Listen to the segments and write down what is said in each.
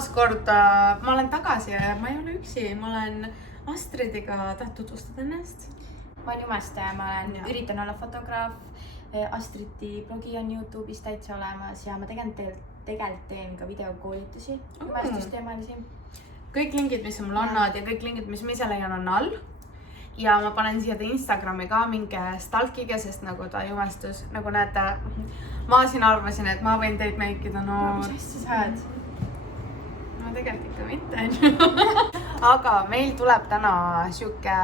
taas kord ma olen tagasi ja ma ei ole üksi, ma olen Astridiga, tahad tutvustada ennast? Ma olen Jumaste, ma olen üritan olla fotograaf. Astridi blogi on YouTube'is täitsa olemas ja ma tegelikult teen ka videokoolitusi jumastusteemalisi. Kõik lingid, mis mul annavad ja kõik lingid, mis ma ise leian, on all. Ja ma panen siia ta Instagrami ka mingi stalkige, sest nagu ta jumestus, nagu näete, ma siin arvasin, et ma võin teid meikida, Mis asja saad? No tegelikult ikka mitte. Aga meil tuleb täna siuke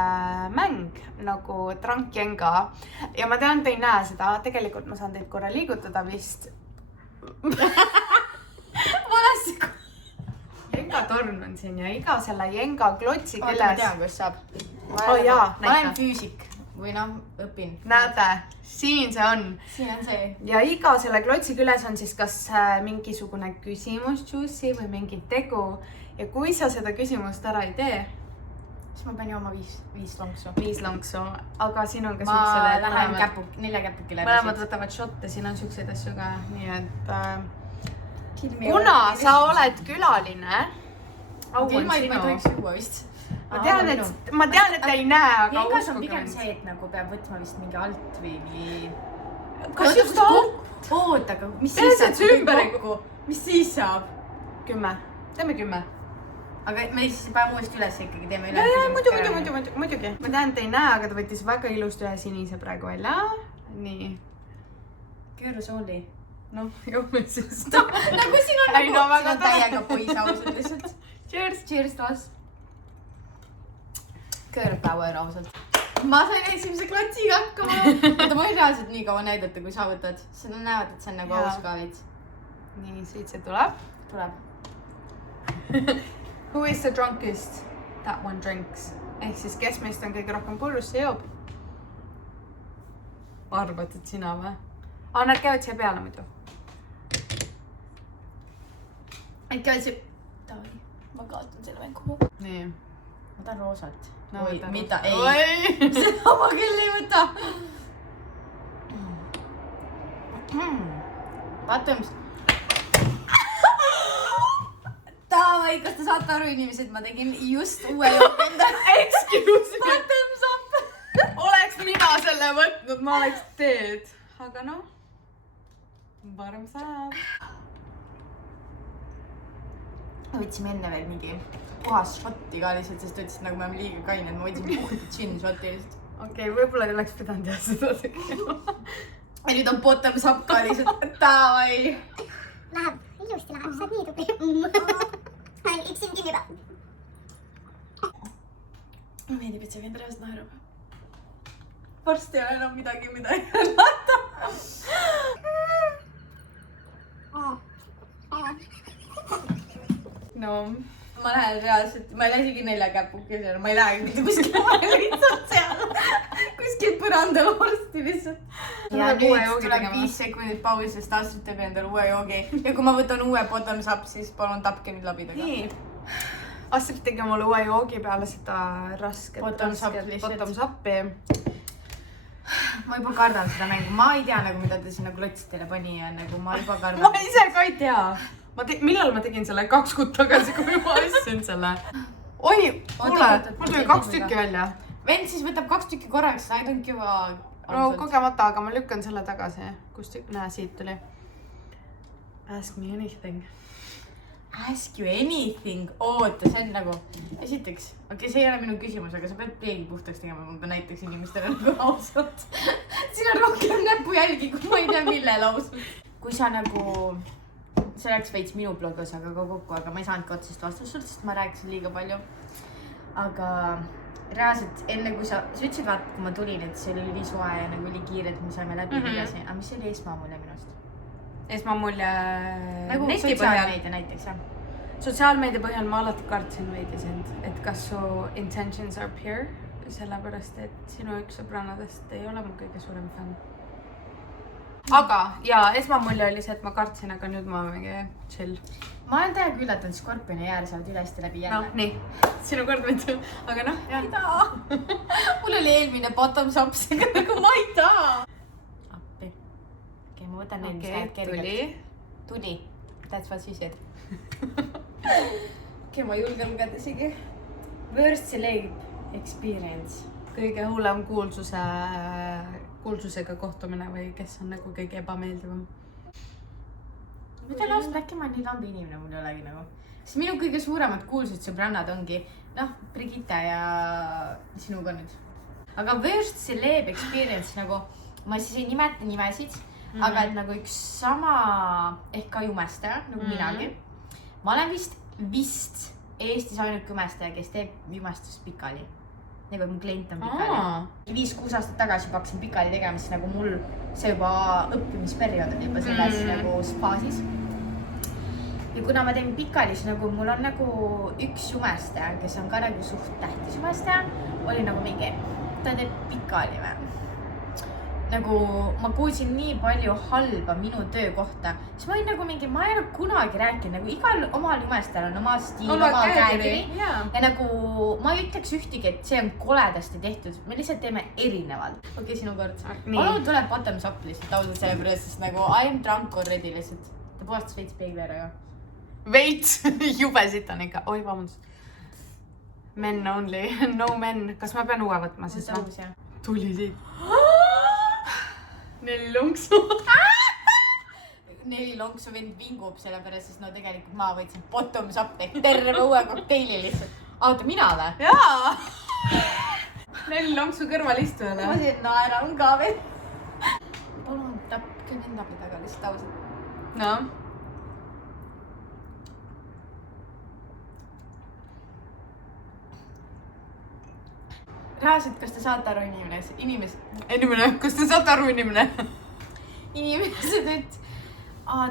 mäng nagu Drunk Jenga. Ja ma tean, te ei näe seda. Tegelikult ma saan teid korra liigutada vist. Valesti. Jenga torn on siin ja iga selle Jenga klotsi küljes. Ma tean, kus saab. Ma olen füüsik või õpin. Näete, siin see on. Siin on see. Ja iga selle klotsi küljes on siis kas mingisugune küsimus juicy või mingi tegu. Ja kui sa seda küsimust ära ei tee, siis ma pean jooma 5 lonksu. 5 lonksu, aga siin on ka ma lähen 4 käpukile. Mõlemad võtavad šotte, siin on siukseid asju ka. Nii et kuna sa oled külaline, au on ma ei sinu. tohiks juua vist. Ma tean, et ei näe, aga Jengas on uskuge pigem mind. see, et nagu peab võtma vist mingi alt või nii. Kas just alt? Oot, aga mis Tees, siis et see ümber ei kokku? Mis siis saab? 10. Teeme 10. Aga me siis paneme uuesti üles ikkagi, teeme üle. Muidugi. Ma tean, et ei näe, aga ta võttis väga ilusti ühe sinise praegu välja. Nii. Keerus oli. Noh, jõume siis. Nagu siin on Ei, no väga täiega pois ausalt lihtsalt. Cheers! Cheers toas. Girl power ausalt. Ma sain esimese klotsiga hakkama. Oota, ma ei reaalselt nii kaua näidata, kui sa võtad. Seda näevad, et see on nagu aus ka veits. Nii, siit see tuleb. Tuleb. Who is the drunkest? That one drinks. Ehk siis kes meist on kõige rohkem purrus, see joob. Arvad, et sina või? Nad käivad siia peale muidu. Nad käivad siia. Davai, ma kaotan selle mängu. Nii. Ma tahan roosat. No, Oi, võta mida? roosat. Ei. Seda ma küll ei võta. Bottoms. Davai, kas te saate aru, inimesed, ma tegin just uue jookenda. Excuse me. Bottoms up. Oleks mina selle võtnud, ma oleks teed. Aga noh. Parem saab. Võtsime enne veel mingi puhas šotti ka lihtsalt, sest ütlesid, nagu me oleme liiga kained. Ma võtsin puhtalt džinn šotti lihtsalt. Okei, võib-olla ei oleks pidanud jah seda tegema. Ja nüüd on bottoms up ka lihtsalt. Davai. Läheb, ilusti läheb, sa oled nii tubli. Üks siin kinni peab. Ma meeldib, et see vend reaalselt naerab. Varsti ei ole enam midagi, mida ei ennata. No. Ma lähen reaalselt, ma ei lähe isegi 4 käpukesele, ma ei lähe mitte kuskil, ma olen lihtsalt seal. Kuskil põrandal varsti lihtsalt. Ja nüüd tuleb 5 sekundit pausi, sest Astrid teeb endale uue joogi. Ja kui ma võtan uue bottoms up, siis palun tapke nüüd labidaga. Nii. Astrid tegi omale uue joogi peale seda rasket Bottoms up'i. Ma juba kardan seda mängu. Ma ei tea nagu, mida ta sinna klotsidele pani ja nagu ma juba kardan. Ma ise ka ei tea. Millal ma tegin selle 2 kuud tagasi, kui ma ostsin selle? Oi, kuule, mul tuli 2 tükki välja. Vend siis võtab 2 tükki korraks, I don't give a... No kogemata, aga ma lükkan selle tagasi. Kus tükk? Näe, siit tuli. Ask me anything. Ask you anything. Oota, see on nagu... Esiteks, okei, see ei ole minu küsimus, aga sa pead peegi puhtaks tegema, ma näiteks inimestele nagu ausalt. Siin on rohkem näpujälgi, kui ma ei tea, millele ausalt. Kui sa nagu... See läks veits minu blogosaga ka kokku, aga ma ei saanud ka otsest vastust sult, sest ma rääkisin liiga palju. Aga reaalselt enne kui sa ütlesid, vaata, kui ma tulin, et see oli ülisuhe ja nagu oli kiire, et me saime läbi edasi. Aga mis oli esmamulje minust? Esmamulje nagu neti põhjal. sotsiaalmeedia näiteks, jah. Sotsiaalmeedia põhjal ma alati kartsin veidi sind, et kas su intentions are pure, sellepärast, et sinu üks sõbrannadest ei ole mu kõige suurem fänn. Aga, jaa, esmamulje oli see, et ma kartsin, aga nüüd ma mingi chill. Ma olen täiega üllatunud, Skorpioni jäär saavad ülesti läbi jälle. No, nii. Sinu kord võttu. Aga noh, jah. Ei taha. Mul oli eelmine bottoms up, aga nagu ma ei taha. Appi. Okei, ma võtan neil, mis läheb kergelt. Tuli. That's what she said. okei, ma julgen lugeda isegi. Worst celeb experience. Kõige hullem kuulsusega kohtumine või kes on nagu kõige ebameeldivam? Ma tean ausalt, äkki ma nii lambi inimene mul ei olegi nagu. Sest minu kõige suuremad kuulsud sõbrannad ongi, Brigitte ja sinuga nüüd. Aga worst celeb experience nagu, ma siis ei nimeta nimesid, aga et nagu üks sama ehk ka jumestaja, nagu minagi. Ma olen vist Eestis ainuke jumestaja, kes teeb jumestust pikali. Nagu mu klient on pikali. 5-6 aastat tagasi paksin pikali tegemist, nagu mul see juba õppimisperiood on juba selles nagu faasis. Ja kuna ma teen pikali, siis nagu mul on nagu üks jumestaja, kes on ka nagu suht tähtis jumestaja, oli nagu mingi, ta teeb pikali või. Nagu ma kuulsin nii palju halba minu töö kohta, siis ma olin nagu mingi, ma ei ole kunagi rääkinud, nagu igal omal jumestajal on oma stiil, oma käekiri. Ja nagu ma ei ütleks ühtegi, et see on koledasti tehtud, me lihtsalt teeme erinevalt. Okei, sinu kord. Palun tuleb bottoms up lihtsalt ausalt selle pärast, sest nagu I am drunk already lihtsalt. Ta puhastas veits peegli ära ka. Veits, jube siit on ikka. Oi, vabandust. Men only, no men. Kas ma pean uue võtma siis? Tuli siit. 4 lonksu. 4 lonksu vend vingub selle pärast, sest no tegelikult ma võtsin bottoms up ehk terve uue kokteili lihtsalt. Oota, mina või? Jaa! 4 lonksu kõrvalistujale. Ma siin naeran ka veel. Palun tapke nendabi taga lihtsalt ausalt. No. Reaalselt, kas te saate aru Inimene, kas te saate aru inimesed, et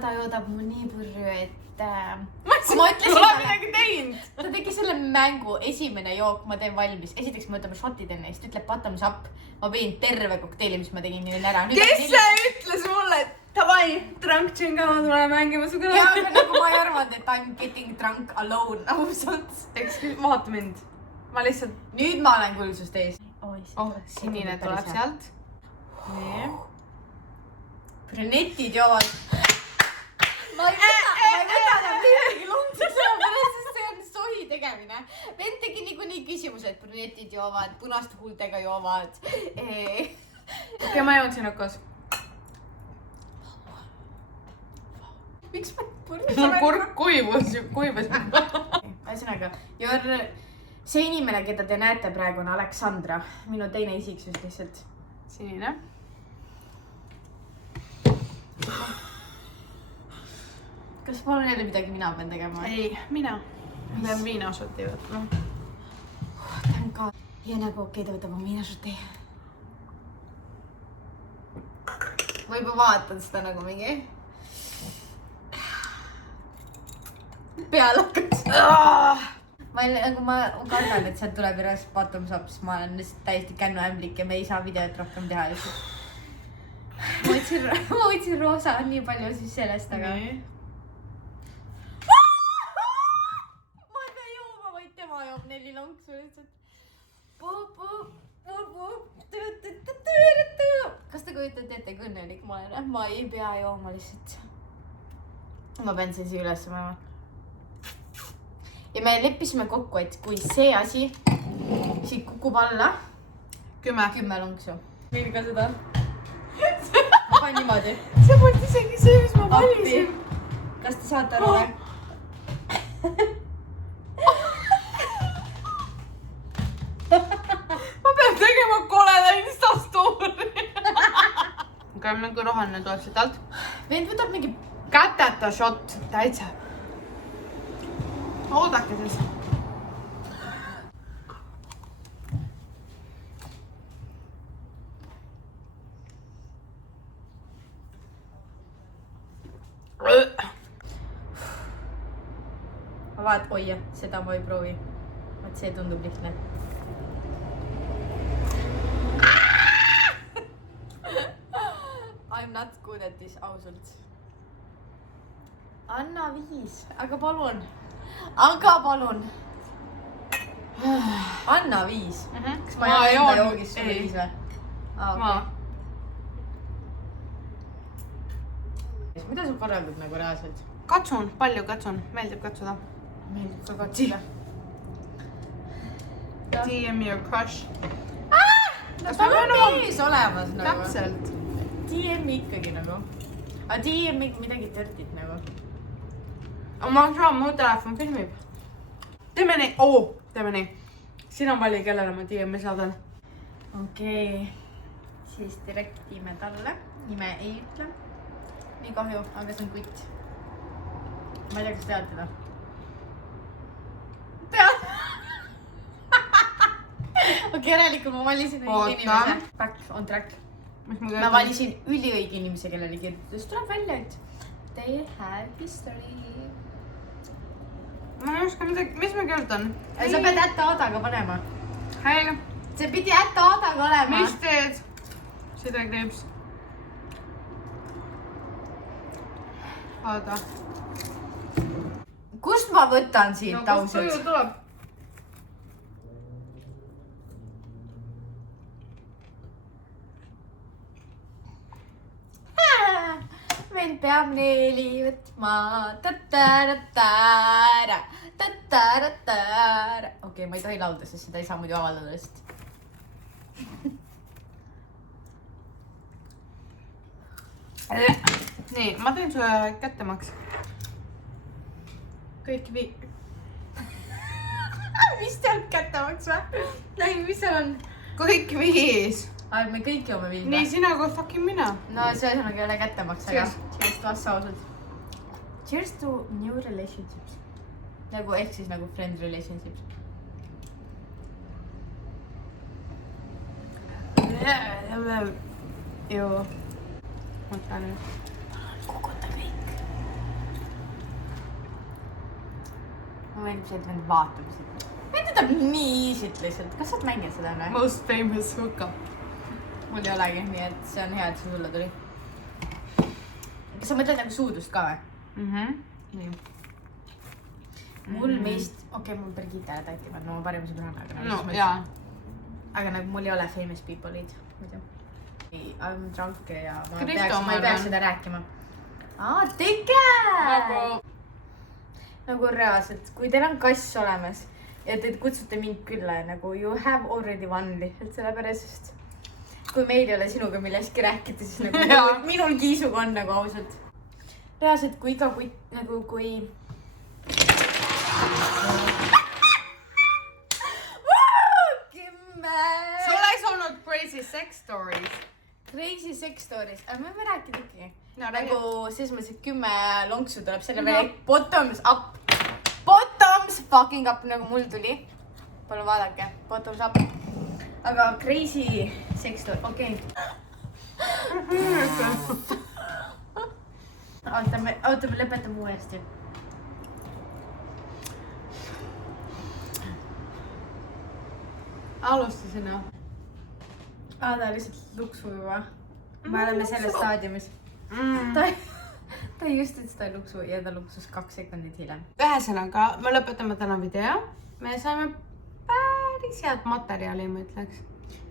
ta joodab mu nii purju, et ma midagi teinud. Ta tegi selle mängu, esimene jook ma teen valmis. Esiteks me võtame shotid enne, siis ta ütleb bottoms up. Ma pidin terve kokteili, mis ma tegin nii ära. Kes see ütles mulle, et davai, drunk džinga, ma tulen mängima su kõrval? Jaa, aga nagu ma ei arvanud, et I'm getting drunk alone, ausalt. Vaata mind. Ma lihtsalt... Nüüd ma olen kuulsust ees. Sinine tuleb sealt. Brünetid joovad. Ma ei võta midagi luntsu sellepärast, sest see on sohi tegemine. Vend tegi niikuinii küsimused. Brünetid joovad, punaste huultega joovad. Okei, ma joon sinu koos. Miks ma kurk kuivus. Ühesõnaga, see inimene, keda te näete praegu, on Aleksandra. Minu teine isiksus lihtsalt. Sinine. Kas palun jälle midagi mina pean tegema? Ei, mina. Ma pean viinašoti võtma. Tänka. Ja nagu okei, ta võtab oma viinašoti. Ma juba vaatan seda nagu mingi. Peale hakkas. Ma kardan, et sealt tuleb järjest bottoms up, siis ma olen lihtsalt täiesti kännuämblik ja me ei saa videot rohkem teha lihtsalt. Ma võtsin roosa nii palju siis sellest, aga... Ma ei pea jooma, vaid tema joob 4 lonksu lihtsalt. Kas te kujutate ette, kui õnnelik ma olen? Ma ei pea jooma lihtsalt. Ma pean siin siia üles mõema. Ja me leppisime kokku, et kui see asi siit kukub alla 10 lonksu. Võin ka seda. Ma panen niimoodi. See polnud isegi see, mis ma valisin. Kas te saate aru või? Ma pean tegema koleda Instastory. Okei, mingi roheline tuleb siit alt. Vend võtab mingi käteta shot. Täitsa. Oodake siis. Vaat, oi jah, seda ma ei proovi. Vaat see tundub lihtne. I'm not good at this, ausalt. Anna 5, aga palun. Anna 5. Kas ma ei enda joogis sulle 5 või? Mida sul korraldab nagu reaalselt? Katsun, palju katsun. Meeldib katsuda. meeldib ka katsida. DM your crush. Tal on mees olemas nagu. Täpselt. DM ikkagi nagu. Aga DM midagi tõrdit nagu. Ma saan, mu telefon filmib. Teeme nii. Teeme nii. Sina vali, kellele ma DM-i saadan. Okei. Siis direkt ime talle. Nime ei ütle. Nii kahju, aga see on kutt. Ma ei tea, kas tead teda. Tead? Okei, järelikult ma valisin õige inimese. Back on track. Ma valisin üliõige inimese, kellele kirjutades tuleb välja, et they have history. Ma ei oska midagi, mis ma kirjutan? Sa pead ätta-adaga panema. Hei. See pidi ätta-adaga olema. Mis teed? Seda kriips. Ada. Kust ma võtan siit ausalt? Kust tuleb? Meil peab 4 võtma. Okei, ma ei tohi laulda, sest seda ei saa muidu avaldada vist. Nii, ma teen sulle kättemaks. Kõik mis tead kättemaks või? Näi, mis seal on? Kõik 5. Aga me kõik joome viina. Nii, sina kui fucking mina. No see ühesõnaga ei ole kättemaks, aga cheers to us ausalt. Cheers to new relationships. Nagu ehk siis nagu friend relationships. Joo. Oota nüüd. Kukuta kõik. Ma meeldib see, et need vaatame siit. Meid võtab nii siit lihtsalt. Kas sa oled mänginud seda või? Most famous hookup. Mul ei olegi, nii et see on hea, et see sulle tuli. Kas sa mõtled nagu suudust ka või? Nii. Mul meist... Okei, mul Birgitta ja Tati on oma parima sõbrana. No, jaa. Aga nagu mul ei ole famous people'id. I'm drunk ja ma ei peaks seda rääkima. Tegelikult! Nagu reaalselt, kui teil on kass olemas ja te kutsute mind külla ja nagu you have already won lihtsalt sellepärast. Kui meil ei ole sinuga millestki rääkida, siis nagu minul kiisuga on nagu ausalt. Reaalselt, kui iga kutt nagu kui... Sul ei olnud crazy sex stories. Crazy sex stories, aga me võime rääkida ikkagi. No, nagu selles mõttes, et 10 lonksu tuleb selle peale bottoms up. Bottoms fucking up, nagu mul tuli. Palun vaadake, bottoms up. Aga crazy sex story, okei. Ootame, lõpetame uuesti. Alustasin jah. Ta lihtsalt luksu juba. Me oleme selles staadiumis. Ta just ütles, ta luksu ja ta luksus 2 sekundit hiljem. Ühesõnaga, me lõpetame täna video. Me saime päris head materjali, ma ütleks.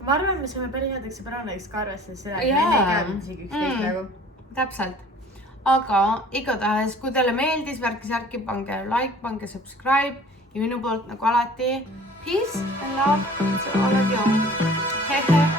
Ma arvan, me saime päris headeks sõbrannadeks ka arvestades seda, et Jaa. meil ei käinud isegi üksteist nagu. Täpselt. Aga igatahes, kui teile meeldis, värki-särki, pange like, pange subscribe ja minu poolt nagu alati peace and love to all of you. Hehe.